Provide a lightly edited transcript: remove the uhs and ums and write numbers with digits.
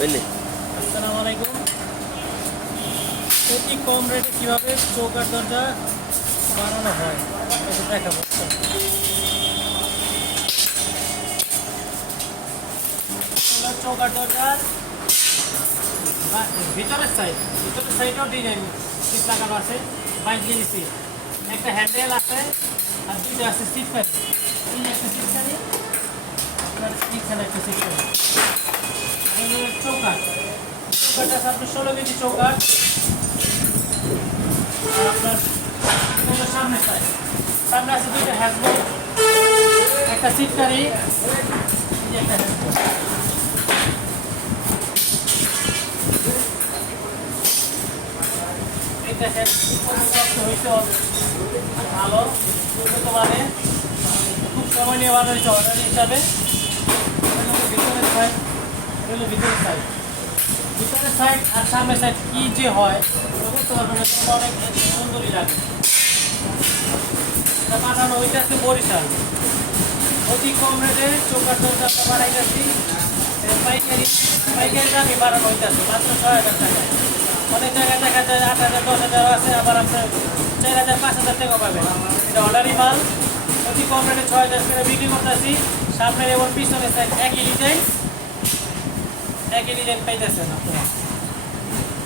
বুঝলি? আসসালামু আলাইকুম। অতি কম রেটে কীভাবে চৌকাঠ দরজা বানানো হয় এটা দেখাবো। চৌকাঠ দরজার ভিতরের সাইডেও ডিজাইন সিট লাগানো আছে, 22 সিট, একটা হ্যান্ডেল আছে আর দুইটা আছে সিট ফ্যান। এই একটা সিট ফ্যানে আপনার এইখানে একটা সিট ফ্যান। চৌকাঠ চৌকাঠটা আছে আপনার 16 কেজি চৌকাঠ। আর আপনার সামনে আছে দুইটা হ্যাজবোর্ড, একটা সিট কারি, একটা হ্যাজবোর্ড। এটা হয়েছে ভালো মানে খুব সময় নিয়ে বানানো হয়েছে অর্ডার হিসাবে। ভিতরের সাইড ভিতরের সাইড আর সামনের সাইড কি যে হয় বুঝতে পারবেন না, তোমার অনেক সুন্দরই লাগে। পাঠানো ওইটা আছে বরিশাল। অতি কম রেটে চৌকাঠ দরজা আমরা বাড়াই যাচ্ছি। পাইকারি দামে বাড়ানো হইতেছে মাত্র 6,000 টাকা। অনেক জায়গায় দেখা যায় 8,000 10,000 আছে, আবার আপনার 4,000 5,000 টাকা পাবেন। এটা অর্ডারি মাল। অতি কম রেটে 6,000 করে বিক্রি করতেছি। সামনের এবং পিছনের সাইড একই ডিজাইন পাইতেছেন আপনারা।